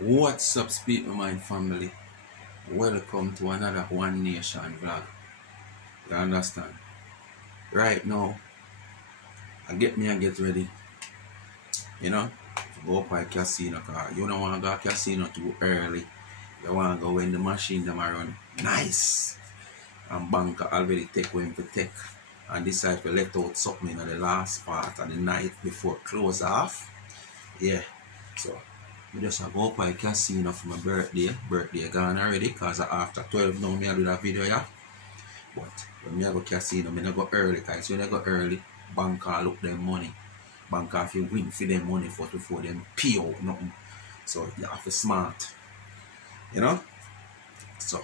What's up, Speak My Mind family? Welcome to another One Nation vlog. You understand? Right now, I get ready. You know, to go up a casino car. You don't want to go to casino too early. You want to go when the machine them are run nice. And banker already take when to take and decide to let out something in the last part of the night before close off. Yeah. So I just go up a casino for my birthday. Birthday gone already because after 12 now I do that video, yeah. But when I go casino, I go early because when I go early, banker look them money. Banker if you win for them money before them pay out nothing. So you have to smart. You know? So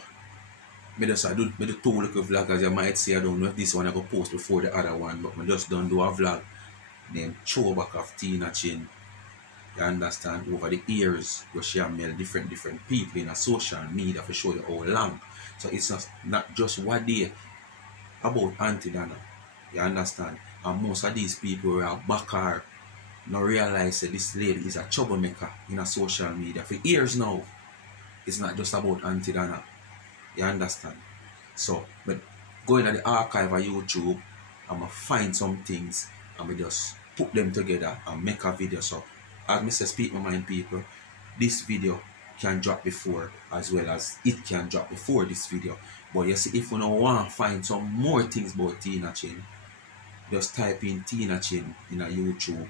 I do two little vlogs, as you might see. I don't know if this one I go post before the other one, but I just don't do a vlog. Then show back of Tina Chin. You understand? Over the years, where she have met different people in a social media for show you how long. So it's not just one day about Auntie Dana. You understand? And most of these people who are back her not realize that this lady is a troublemaker in a social media. For years now, it's not just about Auntie Dana. You understand? So, but going to the archive of YouTube, I'm going to find some things and we just put them together and make a video. So, as Mr. Speak My Mind people, this video can drop before as well as it can drop before this video. But you see, if you don't want to find some more things about Tina Chin, just type in Tina Chin in a YouTube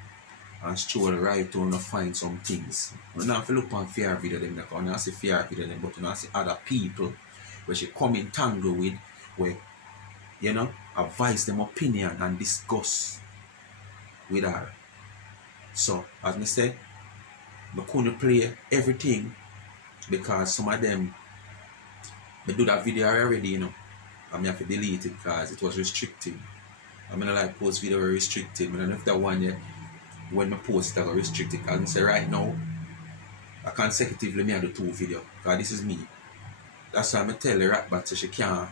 and stroll right on to find some things. You don't have to look on fair video them, because you don't see fair video them, but you don't see other people where she come in tangle with, where, you know, advise them opinion and discuss with her. So, as I said, I couldn't play everything because some of them, I do that video already, you know, and I have to delete it because it was restricted. I mean, I like post video were restricted. I don't know if that one yet, when I post it, I got restricted. Because I say right now, I consecutively me do 2 videos because this is me. That's why I tell the rat bat so she can't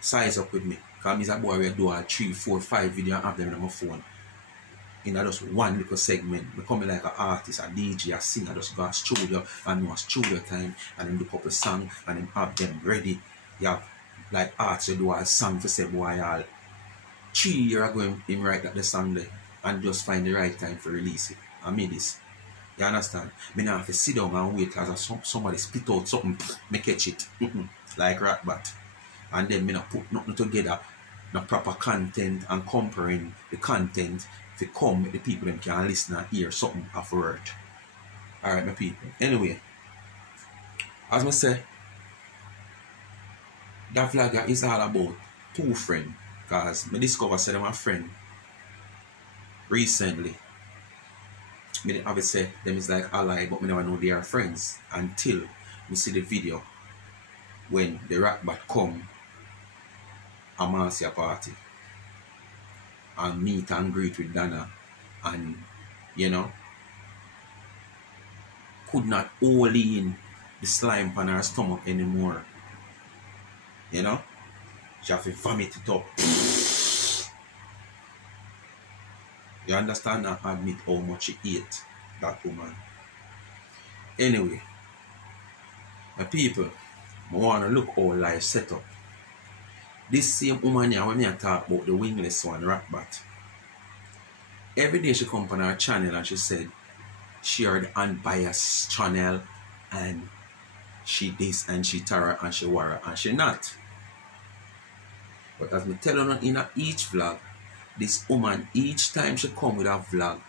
size up with me. Because I'm a boy who do 3, 4, 5 videos and have them on my phone. In just one little segment. I come like an artist, a DJ, a singer, just go to studio and do a studio time and then do a couple songs and then have them ready. You have like artists who do a song for say boy all 3 years ago him write that the song there and just find the right time for release it. I made this. You understand? I now have to sit down and wait because somebody spit out something, me catch it. Like rat bat. And then I not put nothing together, no proper content and comparing the content to come with the people that can listen and hear something of word. Alright, my people. Anyway, as I say, that vlog is all about 2 friends. Because I discovered that my friend recently. I always say them is like ally, but I never know they are friends until I see the video when the rat bat come a Marcia party and meet and greet with Dana and, you know, could not hold in the slime on her stomach anymore. You know? She have to vomit it up. You understand and admit how much she ate, that woman. Anyway, my people, I want to look how life set up. This same woman here, when I talk about the Wingless one, Ratbat, every day she come on her channel and she said she are the unbiased channel and she this and she Tara and she Wara and she not. But as me tell her in each vlog, this woman, each time she come with a vlog,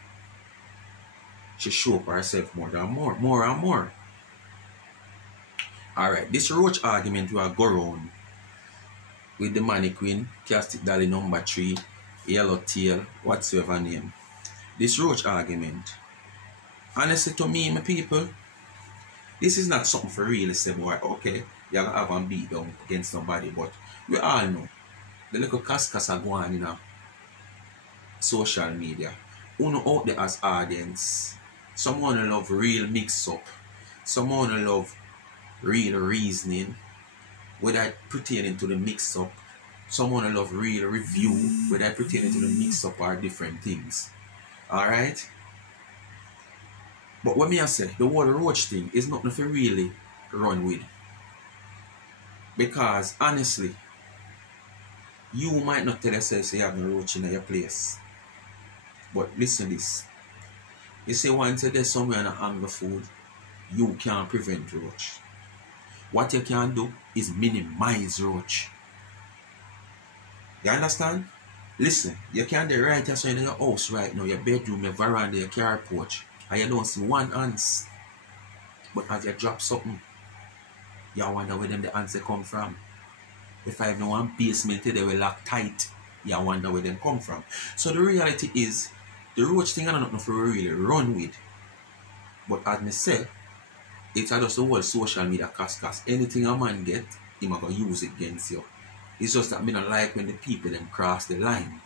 she show up herself more and more. Alright, this roach argument will go around with the mannequin, Castic Dolly number 3, Yellowtail, whatsoever name. This roach argument, honestly to me, my people, this is not something for real. Say, boy, okay, you're going to have a beat down against somebody, but we all know the little cascas are going in social media. Uno out there as audience, someone love real mix-up, someone love real reasoning, whether pertaining to the mix-up, someone love real review, whether pertaining to the mix-up or different things. Alright? But what me I say, the whole roach thing is not nothing really run with. Because honestly, you might not tell yourself say you have no roach in your place. But listen this. You say once there's somewhere in a hunger food, you can't prevent roach. What you can do is minimize roach. You understand? Listen, you can't do right here in your house right now, your bedroom, your veranda, your car porch, and you don't see one ants. But as you drop something, you wonder where them the ants come from. If I have no one basement they will lock tight, you wonder where them come from. So the reality is, the roach thing I don't know if we really run with. But as I say, it's just the whole social media cast. Anything a man get, he might go use it against you. It's just that me not like when the people then cross the line.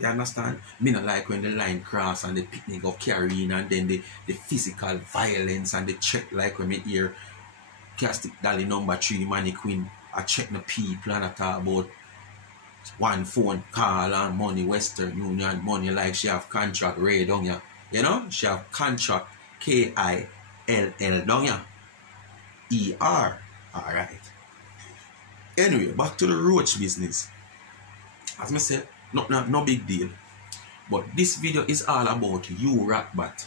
You understand? Me not like when the line cross and the picnic go carrying and then the physical violence and the check like when me hear Castic Dolly #3 mannequin. I check the people and I talk about one phone call and money, Western Union money like she have contract Ray down here. You know? She have contract KILL down here. ER. Alright. Anyway, back to the roach business. As I said, no big deal. But this video is all about you, Ratbat.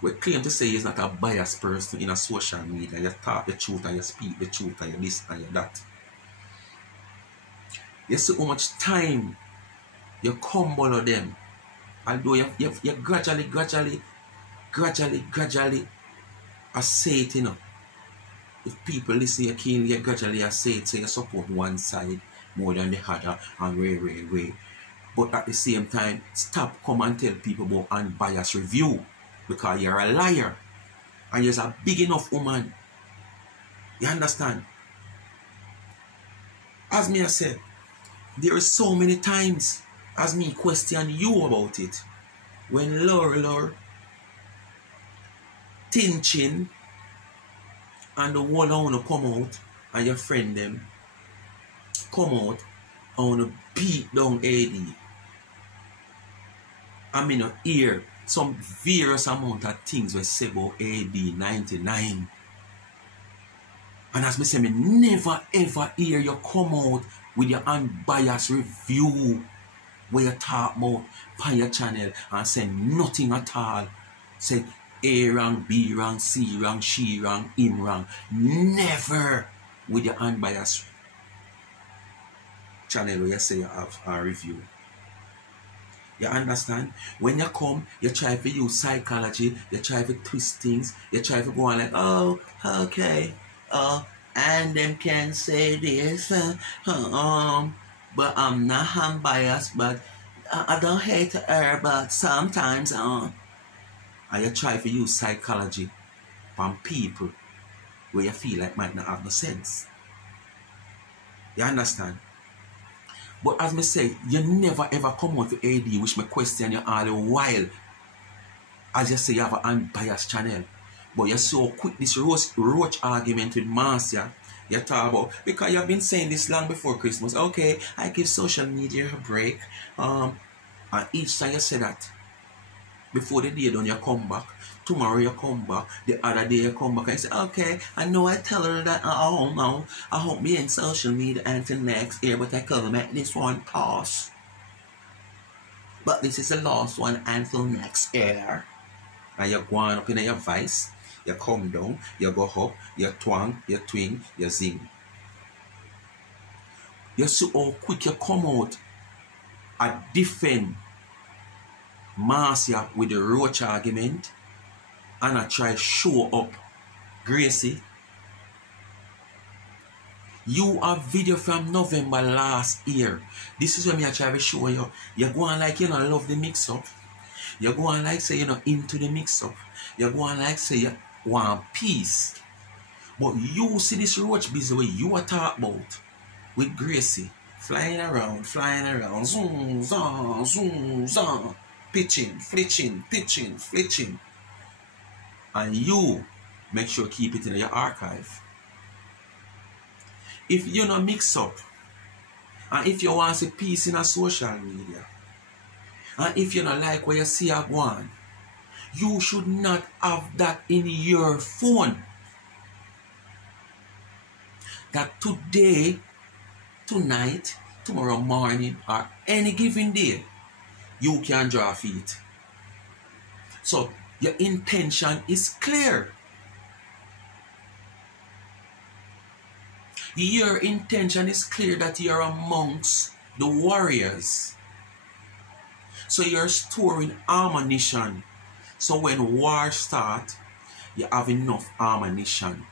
We claim to say he's not a biased person in a social media. You talk the truth and you speak the truth and you this and you that. You see how much time you combo them. Although you gradually I say it, you know. If people listen, you gradually say it, so you support one side more than the other and way. But at the same time, stop come and tell people about unbiased review because you're a liar and you're a big enough woman. You understand? As me I said, there are so many times as me question you about it. When Laura Tinchin and the whole I wanna come out and your friend them come out and wanna beat down AD. I mean hear some various amount of things we say about AD 99. And as me say, me never ever hear you come out with your unbiased review where you talk about on your channel and say nothing at all. Say A rank, B rank, C rank, she rank, him rank. Never with your unbiased channel where you say you have a review. You understand? When you come, you try to use psychology, you try to twist things, you try to go on like, oh, okay, and them can say this, but I'm not unbiased, but I don't hate her, but sometimes, and you try to use psychology from people where you feel like might not have no sense. You understand? But as me say, you never ever come out to AD which me question you all the while. As you say, you have an unbiased channel. But you're so quick, this roach argument with Marcia, you talk about, because you've been saying this long before Christmas, okay, I give social media a break. And each time you say that, before the day done you come back, tomorrow you come back, the other day you come back and you say, okay, I know I tell her that I won't be in social media until next year, but I can't make this one pass. But this is the last one until next year. And you go on up in your voice, you come down, you go up, you twang, you twing, you zing. You see how quick you come out and defend Marcia with the roach argument, and I try show up Gracie. You have video from November last year. This is when I try to show you. You go on like you know love the mix up. You go on like say you know into the mix up. You go on like say you want peace. But you see this roach busy way you are talking about with Gracie flying around, zoom, zah, zoom, zah. Pitching, flitching. And you make sure keep it in your archive. If you not mix up, and if you want to see peace in a social media, and if you not like what you see a go on, You should not have that in your phone. That today, tonight, tomorrow morning, or any given day, you can draw feet. So your intention is clear. Your intention is clear that you're amongst the warriors. So you're storing ammunition. So when war starts, you have enough ammunition.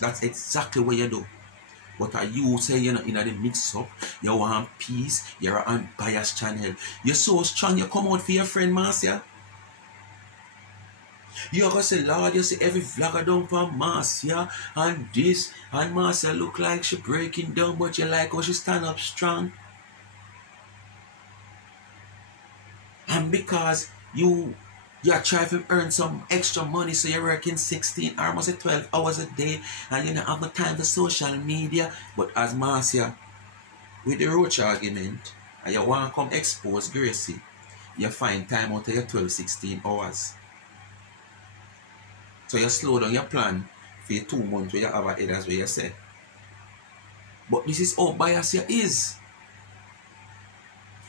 That's exactly what you do. But are you say you're not in the mix up, you want peace, you're on unbiased channel. You're so strong, you come out for your friend Marcia. You're gonna say, Lord, you see every vlogger down for Marcia and this, and Marcia look like she breaking down, but you like how she stand up strong. And because you're trying to earn some extra money, so you're working 16 or almost 12 hours a day, and you don't have no time for social media. But as Marcia, with the roach argument, and you want to come expose Gracie, you find time out of your 12-16 hours. So you slow down your plan for your 2 months where you have a head, as what you say. But this is how bias you is.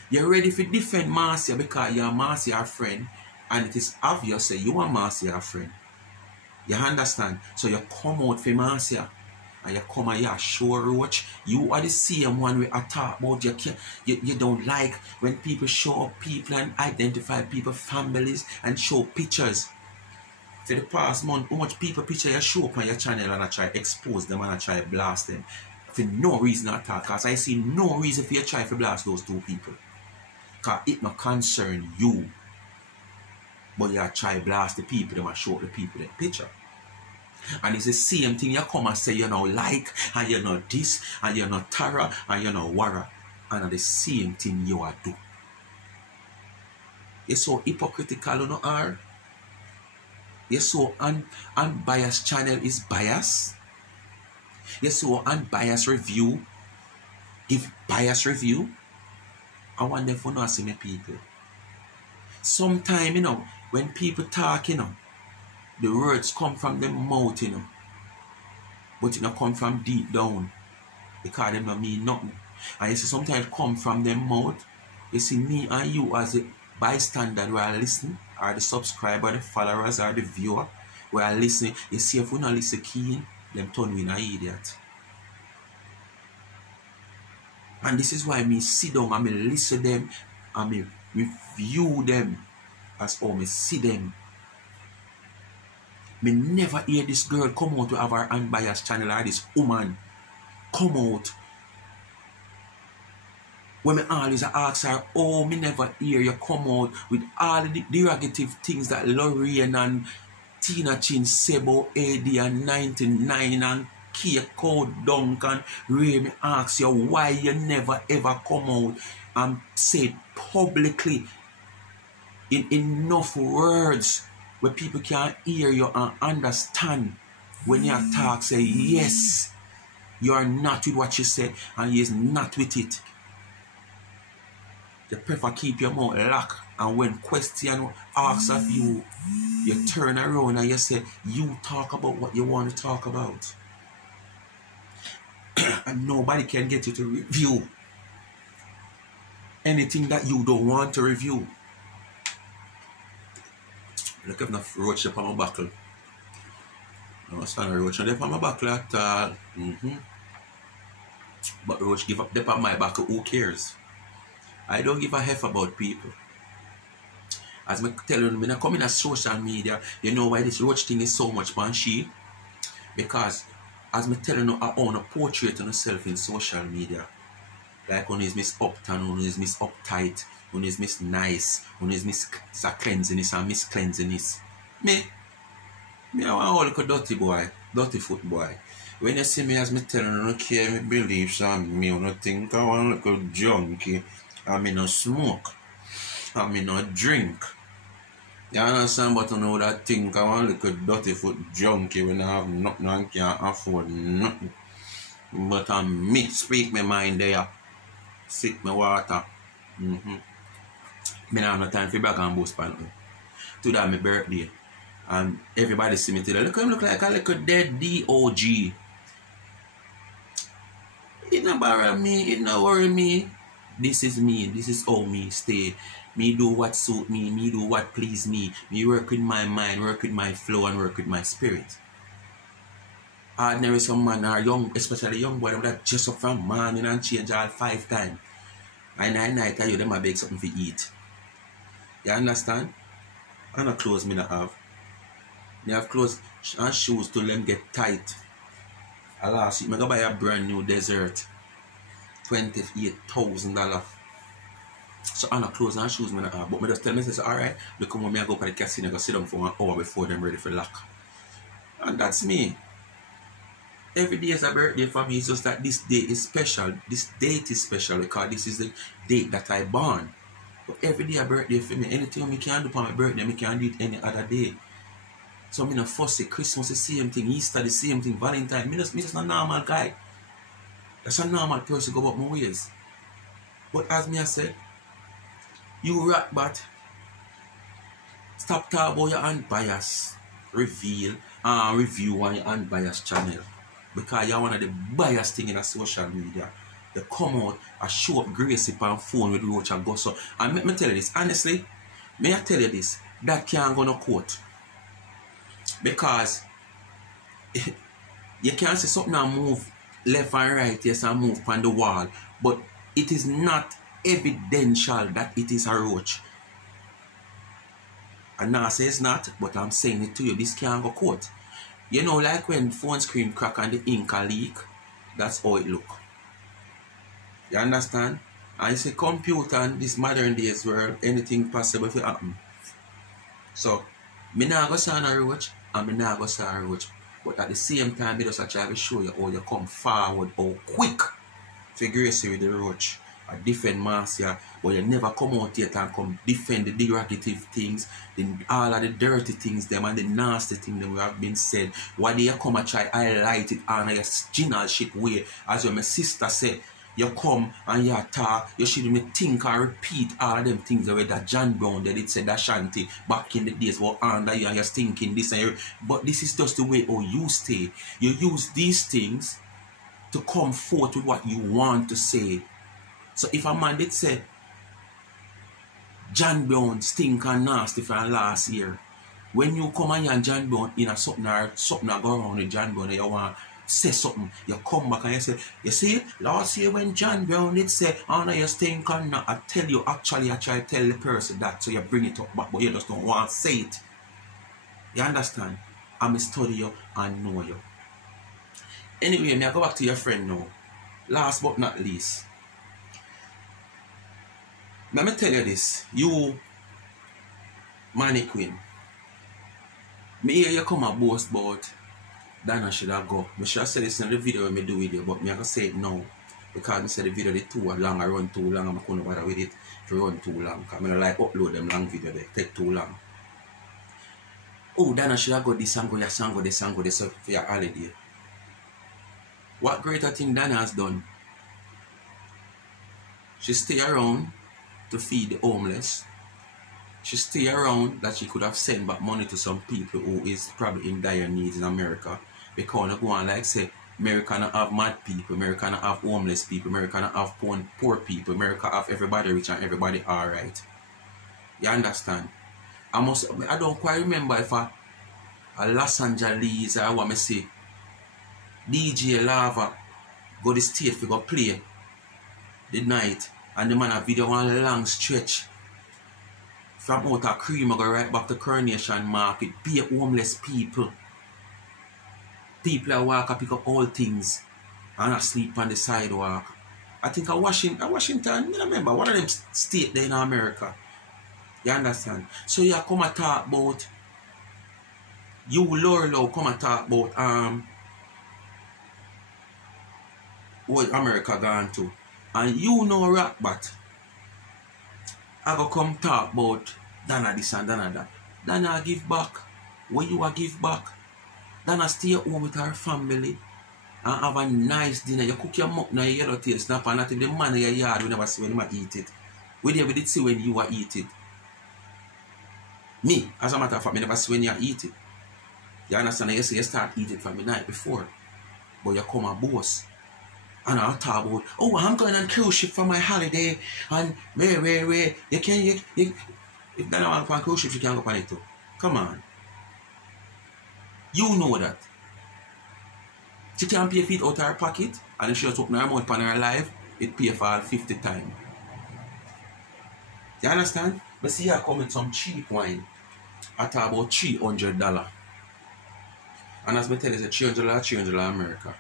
You're ready to defend Marcia because you're Marcia's friend, and it is obvious that you are Marcia's friend. You understand? So you come out for Marcia, and you come and you show roach. You are the same one we are talking about. You don't like when people show up people and identify people's families and show pictures. For the past month, how much people picture you show up on your channel and I try to expose them and I try to blast them. For no reason at all, because I see no reason for you to try to blast those 2 people. Because it not concern you. But you try to blast the people, them and show the people the picture. And it's the same thing you come and say you're not like, and you're not this, and you're not Tara, and you're not Wara. And the same thing you are do. You're so hypocritical, you know, are. You're so unbiased channel is bias. You're so unbiased review. Give bias review. I want them to not see me people. Sometimes, you know, when people talk, you know, the words come from their mouth, you know. But it not come from deep down. Because they don't mean nothing. And you see sometimes it come from their mouth. You see me and you as a bystander who are listening, or the subscriber, the followers, or the viewer who are listening. You see if we not listen keen, them turn we an idiot. And this is why me sit down and me listen them and me review them as how me see them. Me never hear this girl come out to have her unbiased channel or this woman come out. When me always ask her, oh, me never hear you come out with all the derogative things that Lorraine and Tina Chin, Sebo, AD and 99 and Kia Code Duncan, Ray, me ask you why you never ever come out and say it publicly in enough words where people can hear you and understand when you talk, say yes, you are not with what you say and he is not with it. You prefer keep your mouth locked, and when question asks of you, you turn around and you say, you talk about what you want to talk about. And nobody can get you to review anything that you don't want to review. Look at enough roach up on my buckle. No, stand a roach up on my buckle at all. But roach give up the on my buckle, who cares? I don't give a F about people. As I tell you, when I come in a social media, you know why this roach thing is so much banshee? Because as I tell you, I own a portrait of myself in social media. Like one is Miss Uptown, one is Miss Uptight, one is Miss Nice, one is Miss Cleansiness and Miss Cleansiness. Me I want to look a dirty boy, dirty foot boy. When you see me as me tell you, I don't care, me believe some me, I don't think I want to look a junkie. I mean no smoke. I mean no drink. You understand? But I know that think I want to look a dirty foot junkie when I have nothing and can't afford nothing. But I'm me speak my mind there. Sip my water. Me don't have no time for back and boost pan. Today my birthday. And everybody see me today. Look him look like a little dead DOG. It not bother me, it not worry me. This is me, this is how me stay. Me do what suit me, me do what please me. Me work with my mind, work with my flow, and work with my spirit. Ordinary some man are young, especially young boy, that just up from morning and change all 5 times. And at night I you them a beg something to eat. You understand? And no clothes me not have. Me have clothes and shoes to them get tight. I last week I go buy a brand new Desert. $28,000. So I no clothes and shoes me not have. But me just tell me say, alright, look come when me I go to the casino, I go sit down for 1 hour before them ready for lock. And that's me. Every day is a birthday for me. It's just that this day is special. This date is special because this is the date that I born. But every day a birthday for me. Anything I can do for my birthday, I can't do it any other day. So I'm not fussy. Christmas the same thing. Easter the same thing. Valentine. Me just a normal guy. That's a normal person go about my ways. But as me I said, you rat bat, stop talking about your unbiased review on your unbiased channel. Because you're one of the biased thing in the social media. They come out and show up Gracie on phone with Roach and go so. And let me tell you this, honestly, may I tell you this, that can't go no court. Because you can't say something and move left and right, yes, and move on the wall. But it is not evidential that it is a roach. And now I say it's not, but I'm saying it to you, this can't go court. You know, like when phone screen crack and the ink a leak, that's how it look. You understand? And it's a computer in this modern days world, anything possible to happen. So, me not go say a roach, and me not go say a roach. But at the same time, me just try to show you how you come forward, how quick for Gracie with the roach. A different mass here, but you never come out yet and come defend the derogative things, all of the dirty things, them and the nasty things that have been said. Why do you come and try highlight it on your general shit way? As my sister said, you come and you talk, you shouldn't think and repeat all of them things the way that John Brown did it said that Shanti back in the days were under you and you're thinking this and you, but this is just the way how you stay. You use these things to come forth with what you want to say. So if a man did say John Brown stink and nasty from last year, when you come and John Brown in a something or something go around with John Brown and you want to say something, you come back and you say, you see, last year when John Brown did say, oh no, you stink and not, I tell you, actually I try to tell the person that, so you bring it up back, but you just don't want to say it. You understand? I'm study you and know you. Anyway, I go back to your friend now. Last but not least, let me tell you this, you mannequin. Me hear you come and boast about Dana should have go. I should have said this in the video when I do video, but I can say it now. Because I said the video is too long, I run too long, and I couldn't bother with it to run too long. Because I don't like upload them long video, they take too long. Oh, Dana should have got this and go, this and go, this and go, this for your holiday. What greater thing Dana has done? She stay around to feed the homeless. She stay around that she could have sent back money to some people who is probably in dire needs in America. Because I go on like say, America not have mad people, America not have homeless people, America not have poor people, America have everybody rich and everybody alright. You understand? I don't quite remember if a Los Angeles or what I say, DJ Lava go the state for go play the night. And the man a video one long stretch from out of Cream go right back to Coronation Market. Be homeless people. People that walk and pick up all things and I sleep on the sidewalk. I think Washington, I don't remember, one of them states there in America. You understand? So you come and talk about, you Laurel come and talk about what America gone to. And you know rock but I go come talk about Dana this and Dana that. Dana give back. When you a give back, Dana stay home with her family and have a nice dinner. You cook your muck now, your yellow tail snap and not if the man in your yard we never see when you eat it. We never did see when you eat it. Me, as a matter of fact, me never see when you eat it. You understand? You say you start eating from the night before. But you come and boast. And I'll talk about, oh, I'm going on cruise ship for my holiday. And where. You can't, if you don't want to go on cruise ship, you can't go on it too. Come on. You know that. She can't pay for it out of her pocket. And if she just open her mouth on her life, it pay for her 50 times. You understand? But see here come with some cheap wine at about $300. And as I tell you, it's $300 America.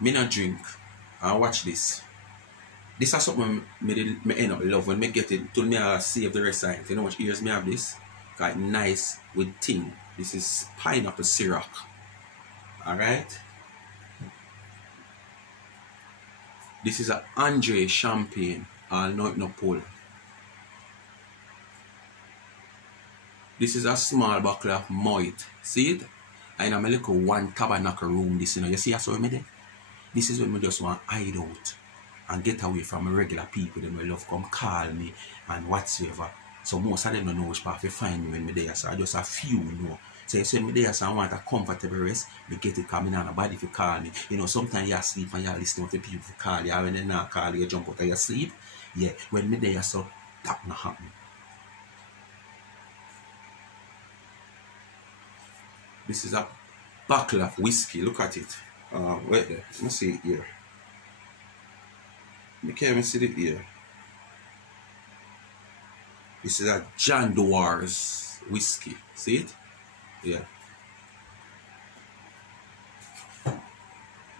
Me not drink. And watch this. This is something me end up love when me get it. Told me I save the rest of it. You know how much years me have this? Got it nice with thing. This is pineapple syrup. Alright? This is a Andre champagne. I'll know it no pull. This is a small bottle of Moet. See it? And I'm a little one tabernacle room. This, you know, you see that's what I did? This is when I just want to hide out and get away from regular people. Them will love come call me and whatsoever. So most of them don't know which part to find me when I'm there. So I just a few know. So when I'm there, so I want a comfortable rest. I get it coming on nobody if you call me. You know, sometimes you sleep and you're listening to people call you. And when they not call you, jump out of your sleep. Yeah, when I'm there, so that not happen. This is a bottle of whiskey. Look at it. Wait there. Let me see it here. You can't even see it here. This is a John Dewars whiskey. See it? Yeah.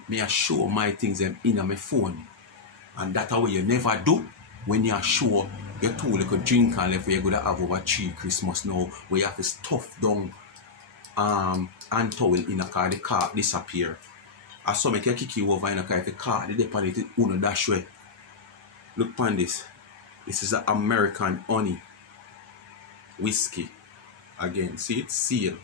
Me I show my things in my phone. And that's how you never do when you show your two little drink and left where you're going to have over 3 Christmas now, where you have to stuff down and towel in a car, the car disappear. I saw me kick you over in a car, if the car, the depot it uno dash way. Look upon this. This is an American honey whiskey. Again, see it? Seal.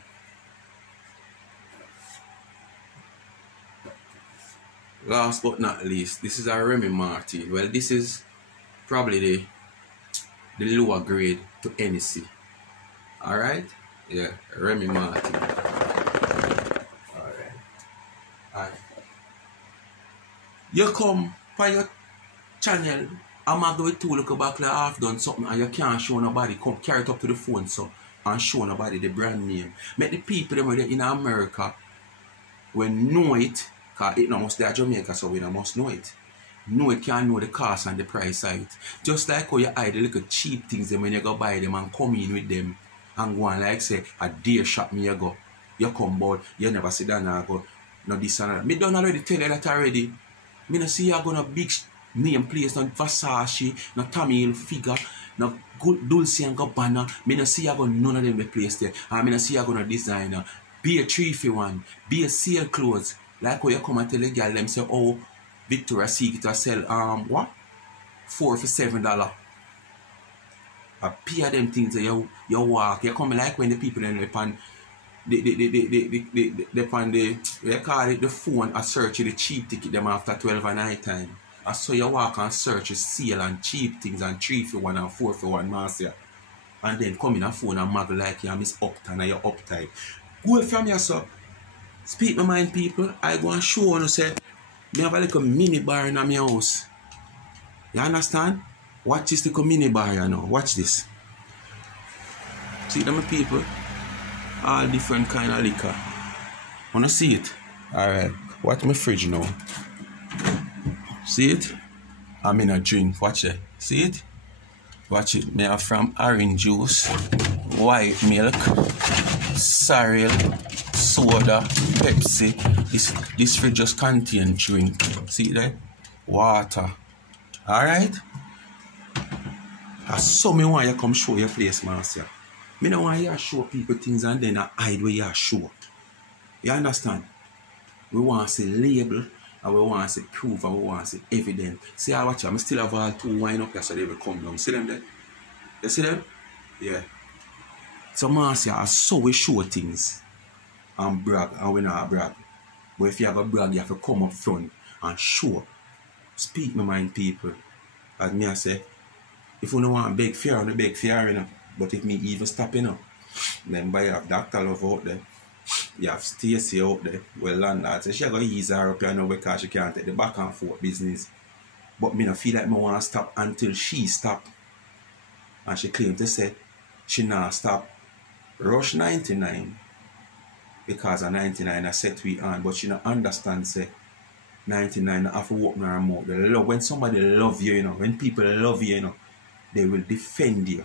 Last but not least, this is a Remy Martin. Well, this is probably the lower grade to Hennessy. Alright? Yeah, Remy Martin. Alright. You come by your channel, I'm going to go with 2 look back like half done something and you can't show nobody. Come carry it up to the phone so and show nobody the brand name. Make the people them in America when know it, because it not must be Jamaica, so we don't must know it. Know it can know the cost and the price of it. Just like how you hide the little cheap things them when you go buy them and come in with them and go and like say a day shop me you go. You come board, you never sit down and go, no this and that. Me done already tell you that already. Me no see you going to big name place, no Versace, no Tommy Hilfiger, no Dulce and Gabbana. Me no see you going none of them the place there. And me no see you going to designer. Be a 3 for 1, be a sale clothes. Like how you come and tell the girl them say, oh, Victoria's Secret sell what? $4 for $7. A pay of them things that you walk. You come like when the people then upon they call it the phone and search the cheap ticket them after 12 at night time. And so you walk and search a sale and cheap things and 3 for 1 and 4 for 1 master. And then come in a phone and muggle like you miss uptown and you're uptight. Go from here, so speak my mind, people. I go and show you say me have a little mini bar in my house. You understand? Watch this little mini bar you know. Watch this. See them people? All different kind of liquor. Wanna see it? Alright. Watch my fridge now. See it? I'm in a drink. Watch it. See it? Watch it. Me have from orange juice, white milk, cereal, soda, Pepsi. This fridge just contain drink. See that? Water. Alright? I saw me want you come show your place, master. Me don't want you to show people things and then I hide where you show. You understand? We want to see label and we want to see proof and we want to see evidence. See how watch I still have all 2 wine up here so they will come down. See them there? You see them? Yeah. So master, I saw we show things and brag and we not brag. But if you have a brag, you have to come up front and show. Speak my mind, people. As me I say, if you don't want to beg fear, you beg fear, you know. But if me even stop, you know. Remember, you have Dr. Love out there. You have Stacy out there. Well, landlord says she going to ease her up, you know, because she can't take the back and forth business. But me no feel like me want to stop until she stop. And she claimed to say she not stop rush 99 because a 99 I set we on. But she not understand say 99 have to open her mouth. The love, when somebody love you, you know, when people love you, you know, they will defend you.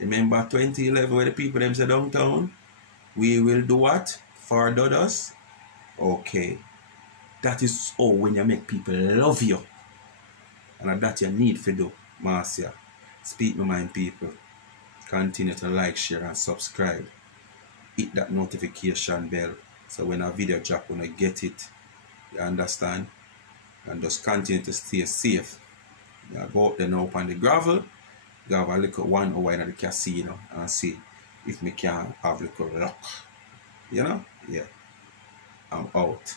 Remember 2011 where the people them say downtown, we will do what? For others? Okay. That is how when you make people love you. And that you need to do, Marcia. Speak my mind, people. Continue to like, share, and subscribe. Hit that notification bell so when a video drop, when I get it, you understand? And just continue to stay safe. You go out there now on the gravel, you have a little 1 hour in the casino and see if me can have a little luck. You know? Yeah. I'm out.